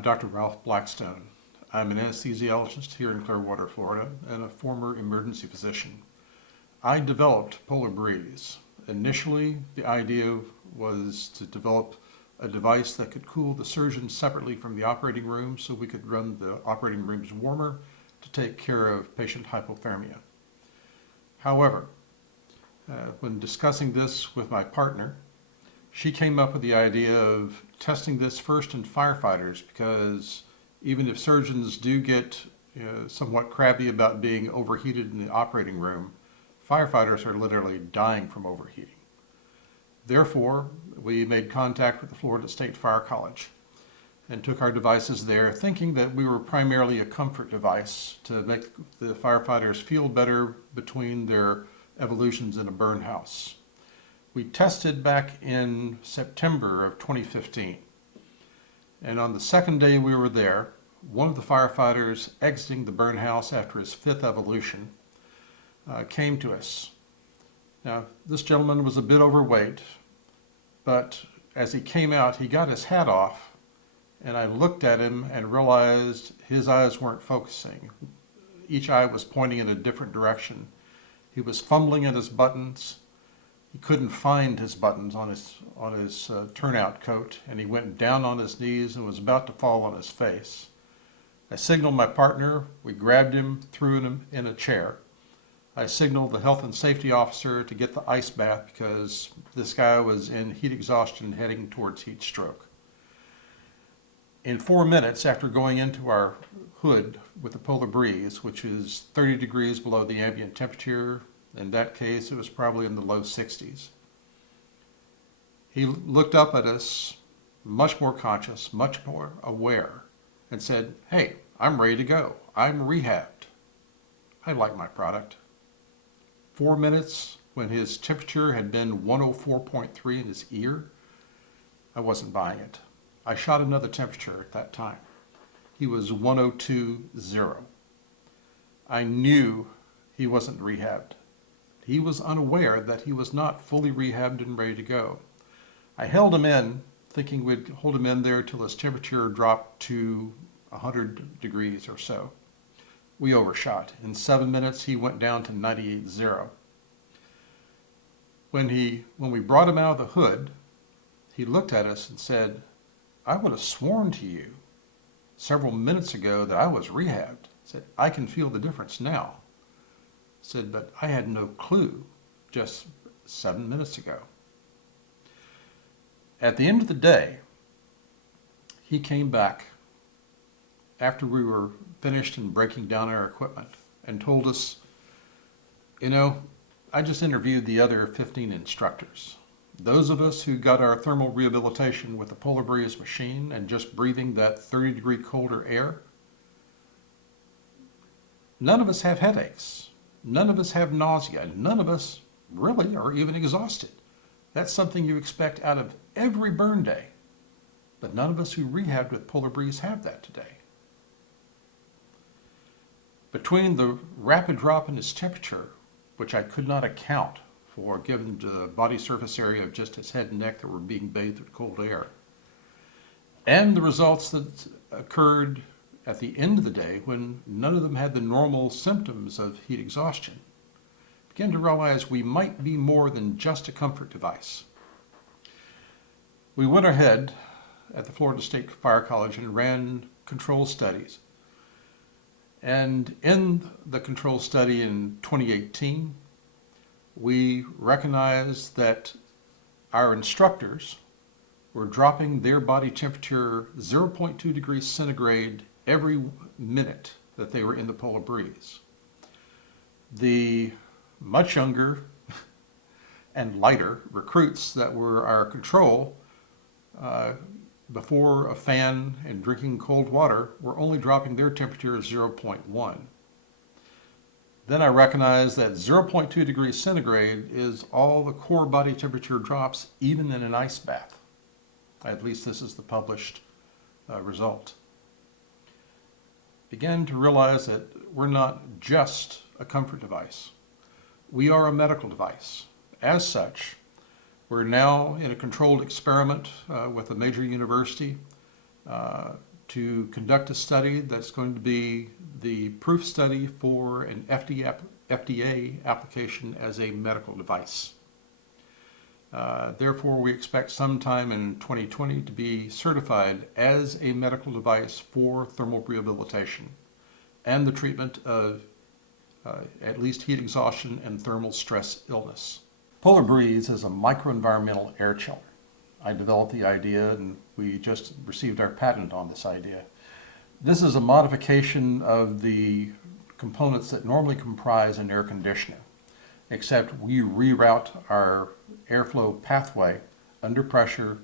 I'm Dr. Ralph Blackstone. I'm an anesthesiologist here in Clearwater, Florida, and a former emergency physician. I developed Polar Breeze. Initially, the idea was to develop a device that could cool the surgeon separately from the operating room so we could run the operating rooms warmer to take care of patient hypothermia. However, when discussing this with my partner, she came up with the idea of testing this first in firefighters because even if surgeons do get somewhat crabby about being overheated in the operating room, firefighters are literally dying from overheating. Therefore, we made contact with the Florida State Fire College and took our devices there thinking that we were primarily a comfort device to make the firefighters feel better between their evolutions in a burn house. We tested back in September of 2015. And on the second day we were there, one of the firefighters exiting the burn house after his fifth evolution came to us. Now, this gentleman was a bit overweight, but as he came out, he got his hat off, and I looked at him and realized his eyes weren't focusing. Each eye was pointing in a different direction. He was fumbling at his buttons. He couldn't find his buttons on his turnout coat, and he went down on his knees and was about to fall on his face. I signaled my partner. We grabbed him, threw him in a chair. I signaled the health and safety officer to get the ice bath because this guy was in heat exhaustion heading towards heat stroke. In 4 minutes after going into our hood with the Polar Breeze, which is 30 degrees below the ambient temperature, in that case, it was probably in the low 60s. He looked up at us, much more conscious, much more aware, and said, "Hey, I'm ready to go. I'm rehabbed. I like my product." 4 minutes when his temperature had been 104.3 in his ear, I wasn't buying it. I shot another temperature at that time. He was 102.0. I knew he wasn't rehabbed. He was unaware that he was not fully rehabbed and ready to go. I held him in, thinking we'd hold him in there till his temperature dropped to 100 degrees or so. We overshot. In 7 minutes, he went down to 98.0. When we brought him out of the hood, he looked at us and said, "I would have sworn to you several minutes ago that I was rehabbed." I said, "I can feel the difference now." I said, "But I had no clue just 7 minutes ago." At the end of the day, he came back after we were finished and breaking down our equipment and told us, I just interviewed the other 15 instructors. Those of us who got our thermal rehabilitation with the Polar Breeze machine and just breathing that 30-degree colder air, none of us have headaches. None of us have nausea. None of us really are even exhausted. That's something you expect out of every burn day. But none of us who rehabbed with Polar Breeze have that today. Between the rapid drop in his temperature, which I could not account for given the body surface area of just his head and neck that were being bathed with cold air, and the results that occurred at the end of the day when none of them had the normal symptoms of heat exhaustion, began to realize we might be more than just a comfort device. We went ahead at the Florida State Fire College and ran control studies. And in the control study in 2018, we recognized that our instructors were dropping their body temperature 0.2 degrees centigrade every minute that they were in the Polar Breeze. The much younger and lighter recruits that were our control before a fan and drinking cold water were only dropping their temperature 0.1. Then I recognized that 0.2 degrees centigrade is all the core body temperature drops even in an ice bath. At least this is the published result. Began to realize that we're not just a comfort device. We are a medical device. As such, we're now in a controlled experiment with a major university to conduct a study that's going to be the proof study for an FDA application as a medical device. Therefore, we expect sometime in 2020 to be certified as a medical device for thermal rehabilitation and the treatment of at least heat exhaustion and thermal stress illness. Polar Breeze is a microenvironmental air chiller. I developed the idea and we just received our patent on this idea. This is a modification of the components that normally comprise an air conditioner, except we reroute our airflow pathway under pressure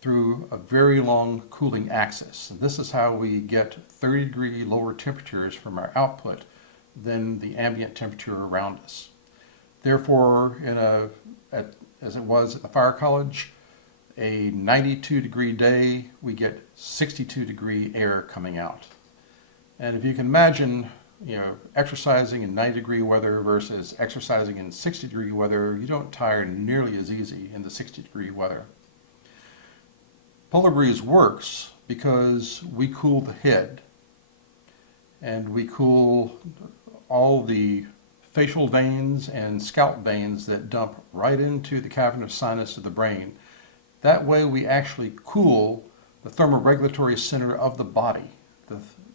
through a very long cooling axis. This is how we get 30-degree lower temperatures from our output than the ambient temperature around us. Therefore, as it was at the Fire College, a 92-degree day, we get 62-degree air coming out. And if you can imagine, exercising in 90-degree weather versus exercising in 60-degree weather, you don't tire nearly as easy in the 60-degree weather. Polar Breeze works because we cool the head and we cool all the facial veins and scalp veins that dump right into the cavernous sinus of the brain. That way we actually cool the thermoregulatory center of the body,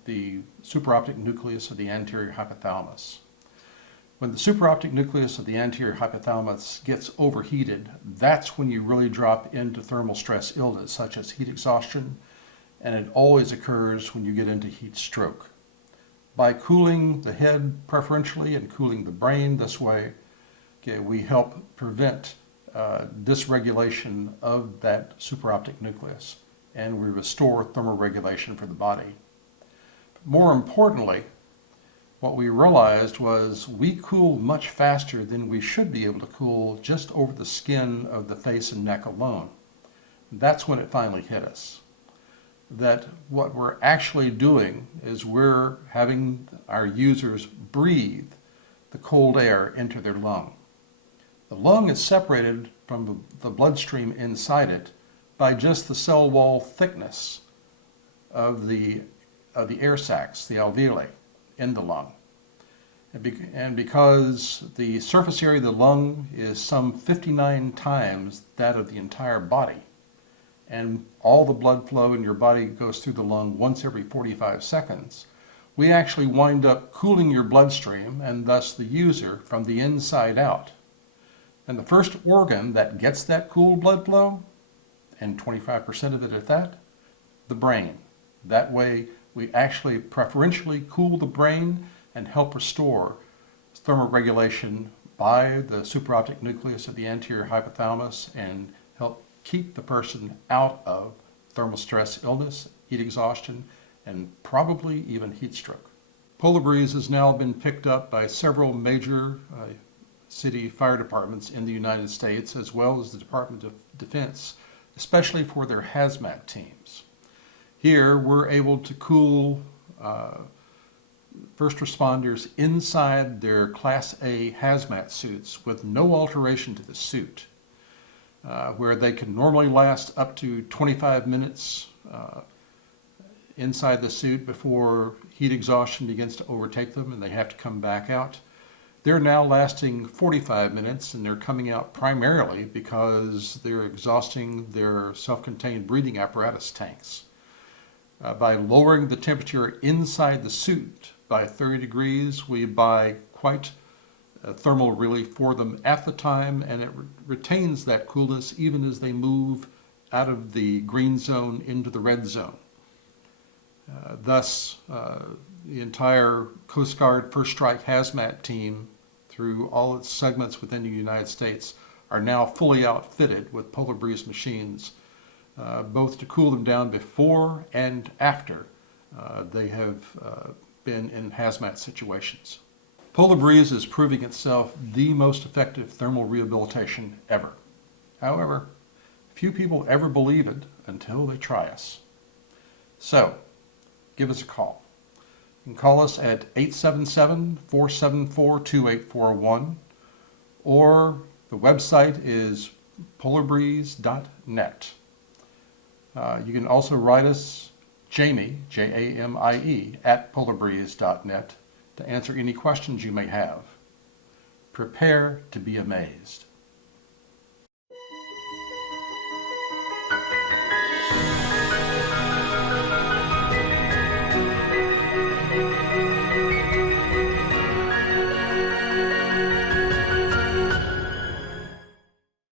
the supraoptic nucleus of the anterior hypothalamus. When the supraoptic nucleus of the anterior hypothalamus gets overheated, that's when you really drop into thermal stress illness, such as heat exhaustion, and it always occurs when you get into heat stroke. By cooling the head preferentially and cooling the brain this way, we help prevent dysregulation of that supraoptic nucleus, and we restore thermoregulation for the body. More importantly, what we realized was we cool much faster than we should be able to cool just over the skin of the face and neck alone. That's when it finally hit us. That what we're actually doing is we're having our users breathe the cold air into their lung. The lung is separated from the bloodstream inside it by just the cell wall thickness of the air sacs, the alveoli, in the lung. And because the surface area of the lung is some 59 times that of the entire body, and all the blood flow in your body goes through the lung once every 45 seconds, we actually wind up cooling your bloodstream and thus the user from the inside out. And the first organ that gets that cool blood flow, and 25% of it at that, the brain. That way we actually preferentially cool the brain and help restore thermoregulation by the supraoptic nucleus of the anterior hypothalamus and help keep the person out of thermal stress illness, heat exhaustion, and probably even heat stroke. Polar Breeze has now been picked up by several major city fire departments in the United States, as well as the Department of Defense, especially for their hazmat teams. Here, we're able to cool first responders inside their Class A hazmat suits with no alteration to the suit, where they can normally last up to 25 minutes inside the suit before heat exhaustion begins to overtake them and they have to come back out. They're now lasting 45 minutes and they're coming out primarily because they're exhausting their self-contained breathing apparatus tanks. By lowering the temperature inside the suit by 30 degrees, we buy quite thermal relief for them at the time, and it retains that coolness even as they move out of the green zone into the red zone. Thus, the entire Coast Guard First Strike Hazmat team, through all its segments within the United States, are now fully outfitted with Polar Breeze machines, both to cool them down before and after they have been in hazmat situations. Polar Breeze is proving itself the most effective thermal rehabilitation ever. However, few people ever believe it until they try us. So, give us a call. You can call us at 877-474-2841, or the website is polarbreeze.net. You can also write us Jamie, Jamie, at polarbreeze.net to answer any questions you may have. Prepare to be amazed.